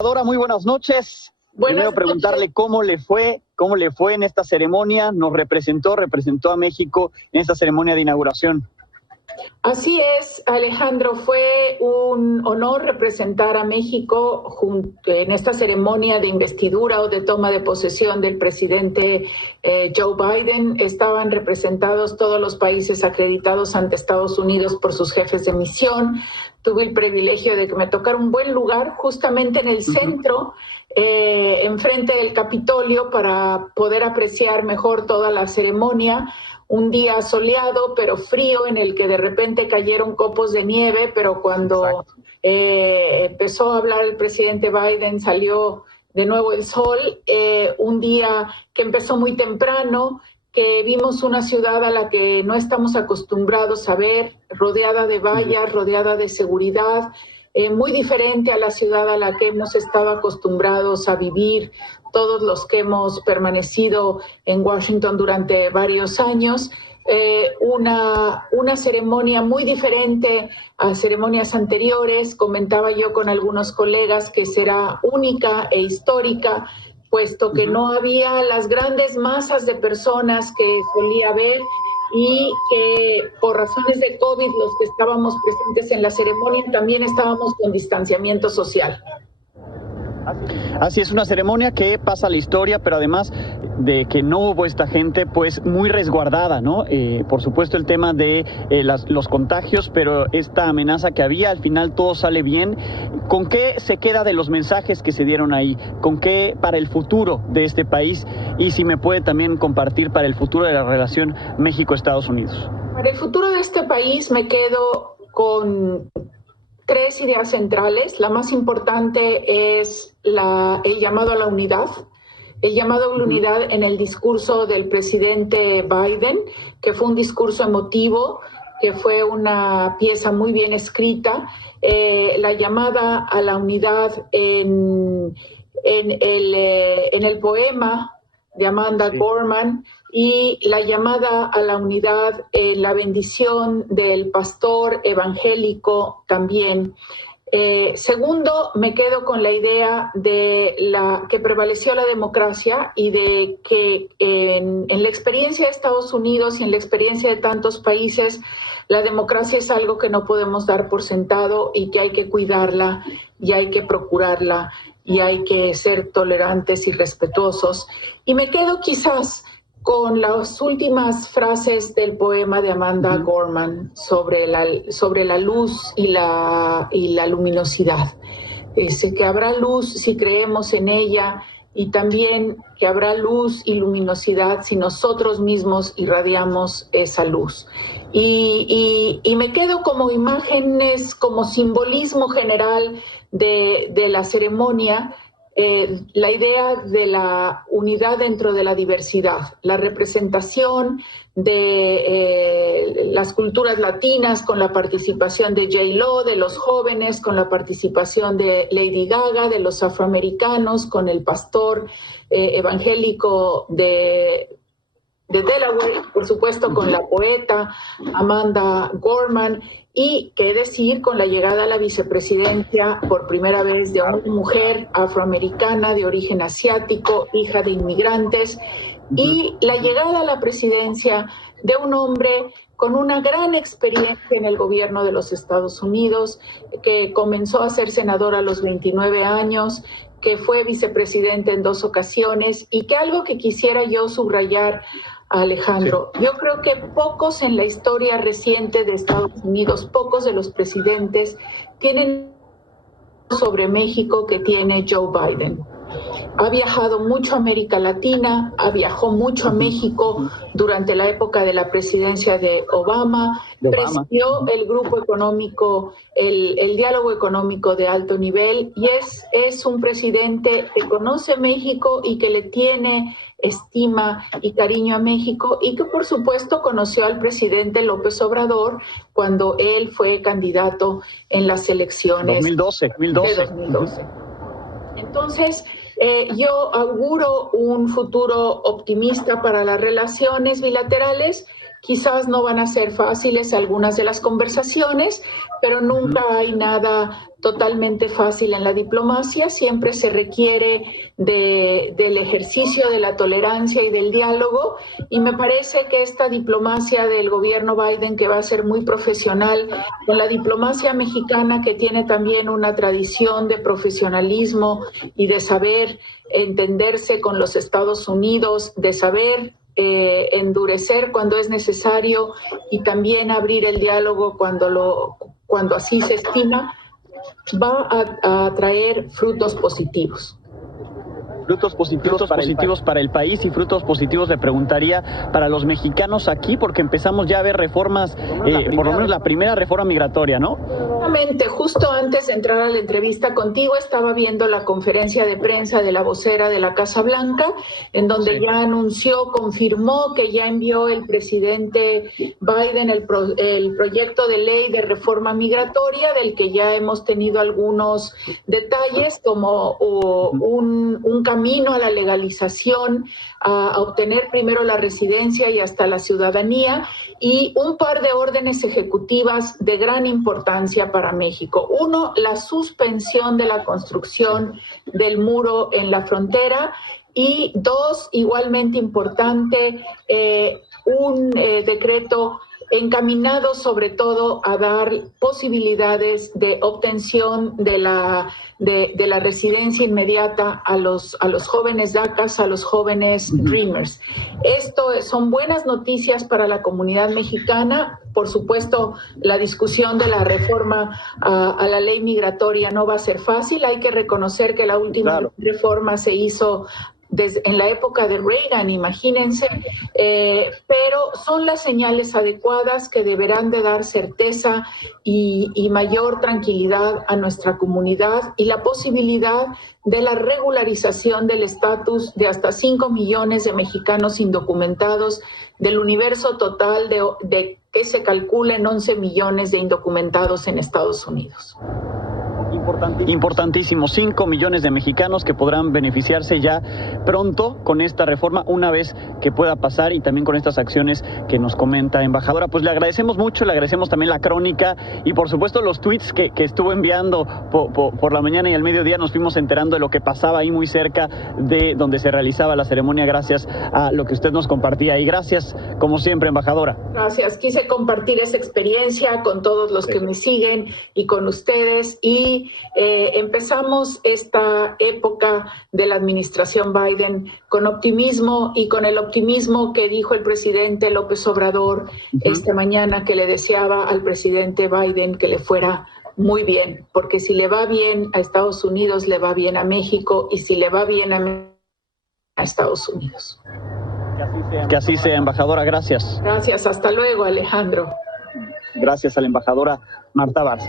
Embajadora, muy buenas noches. Primero preguntarle cómo le fue en esta ceremonia. Representó a México en esta ceremonia de inauguración. Así es, Alejandro, fue un honor representar a México en esta ceremonia de investidura o de toma de posesión del presidente Joe Biden. Estaban representados todos los países acreditados ante Estados Unidos por sus jefes de misión. Tuve el privilegio de que me tocara un buen lugar justamente en el centro, enfrente del Capitolio, para poder apreciar mejor toda la ceremonia. Un día soleado pero frío, en el que de repente cayeron copos de nieve, pero cuando empezó a hablar el presidente Biden salió de nuevo el sol. Un día que empezó muy temprano, que vimos una ciudad a la que no estamos acostumbrados a ver, rodeada de vallas, rodeada de seguridad, muy diferente a la ciudad a la que hemos estado acostumbrados a vivir todos los que hemos permanecido en Washington durante varios años. Una ceremonia muy diferente a ceremonias anteriores. Comentaba yo con algunos colegas que será única e histórica, puesto que no había las grandes masas de personas que solía haber, y que por razones de COVID los que estábamos presentes en la ceremonia también estábamos con distanciamiento social. Así es, una ceremonia que pasa a la historia, pero además de que no hubo esta gente, pues muy resguardada, ¿no? Por supuesto el tema de los contagios, pero esta amenaza que había, al final todo sale bien. ¿Con qué se queda de los mensajes que se dieron ahí? ¿Con qué para el futuro de este país? Y si me puede también compartir para el futuro de la relación México-Estados Unidos. Para el futuro de este país me quedo con tres ideas centrales. La más importante es el llamado a la unidad. El llamado a la unidad en el discurso del presidente Biden, que fue un discurso emotivo, que fue una pieza muy bien escrita. La llamada a la unidad en el poema de Amanda Gorman, y la llamada a la unidad en la bendición del pastor evangélico también. Segundo, me quedo con la idea de que prevaleció la democracia, y de que en la experiencia de Estados Unidos y en la experiencia de tantos países, la democracia es algo que no podemos dar por sentado, y que hay que cuidarla y hay que procurarla y hay que ser tolerantes y respetuosos. Y me quedo quizás con las últimas frases del poema de Amanda Gorman sobre la luz y la luminosidad. Dice que habrá luz si creemos en ella, y también que habrá luz y luminosidad si nosotros mismos irradiamos esa luz. Y me quedo como imágenes, como simbolismo general de la ceremonia, la idea de la unidad dentro de la diversidad, la representación de las culturas latinas con la participación de J-Lo, de los jóvenes con la participación de Lady Gaga, de los afroamericanos con el pastor evangélico de Delaware, por supuesto con la poeta Amanda Gorman, y qué decir con la llegada a la vicepresidencia por primera vez de una mujer afroamericana de origen asiático, hija de inmigrantes, y la llegada a la presidencia de un hombre con una gran experiencia en el gobierno de los Estados Unidos, que comenzó a ser senador a los 29 años, que fue vicepresidente en 2 ocasiones, y que algo que quisiera yo subrayar, Alejandro, yo creo que pocos en la historia reciente de Estados Unidos, pocos de los presidentes tienen sobre México que tiene Joe Biden. Ha viajado mucho a América Latina, viajó mucho a México durante la época de la presidencia de Obama, presidió el grupo económico, el diálogo económico de alto nivel, y es un presidente que conoce México y que le tiene estima y cariño a México, y que por supuesto conoció al presidente López Obrador cuando él fue candidato en las elecciones 2012. de 2012. Entonces, yo auguro un futuro optimista para las relaciones bilaterales, Quizás no van a ser fáciles algunas de las conversaciones, pero nunca hay nada totalmente fácil en la diplomacia. Siempre se requiere del ejercicio de la tolerancia y del diálogo, y me parece que esta diplomacia del gobierno Biden, que va a ser muy profesional, con la diplomacia mexicana, que tiene también una tradición de profesionalismo y de saber entenderse con los Estados Unidos, de saber endurecer cuando es necesario y también abrir el diálogo cuando así se estima, va a traer frutos positivos. Frutos positivos para el país y frutos positivos, le preguntaría, para los mexicanos aquí, porque empezamos ya a ver reformas, por lo menos la primera reforma migratoria, ¿no? Exactamente, justo antes de entrar a la entrevista contigo estaba viendo la conferencia de prensa de la vocera de la Casa Blanca, en donde ya confirmó que ya envió el presidente Biden el proyecto de ley de reforma migratoria, del que ya hemos tenido algunos detalles, como un camino a la legalización, a obtener primero la residencia y hasta la ciudadanía, y un par de órdenes ejecutivas de gran importancia para México. Uno, la suspensión de la construcción del muro en la frontera, y dos, igualmente importante, un decreto encaminado sobre todo a dar posibilidades de obtención de la residencia inmediata a los jóvenes DACAs, a los jóvenes Dreamers. Esto son buenas noticias para la comunidad mexicana. Por supuesto, la discusión de la reforma a la ley migratoria no va a ser fácil. Hay que reconocer que la última reforma se hizo en la época de Reagan, imagínense, pero son las señales adecuadas que deberán de dar certeza y mayor tranquilidad a nuestra comunidad, y la posibilidad de la regularización del estatus de hasta 5 millones de mexicanos indocumentados, del universo total de que se calcula en 11 millones de indocumentados en Estados Unidos. Importantísimo, 5 millones de mexicanos que podrán beneficiarse ya pronto con esta reforma, una vez que pueda pasar, y también con estas acciones que nos comenta, embajadora. Pues le agradecemos mucho, le agradecemos también la crónica y por supuesto los tweets que estuvo enviando por la mañana y al mediodía. Nos fuimos enterando de lo que pasaba ahí muy cerca de donde se realizaba la ceremonia, gracias a lo que usted nos compartía, y gracias como siempre, embajadora. Gracias, quise compartir esa experiencia con todos los que me siguen y con ustedes, y empezamos esta época de la administración Biden con optimismo, y con el optimismo que dijo el presidente López Obrador esta mañana, que le deseaba al presidente Biden que le fuera muy bien, porque si le va bien a Estados Unidos, le va bien a México, y si le va bien a Estados Unidos. Que así sea, embajadora, gracias. Gracias, hasta luego, Alejandro. Gracias a la embajadora Marta Bars.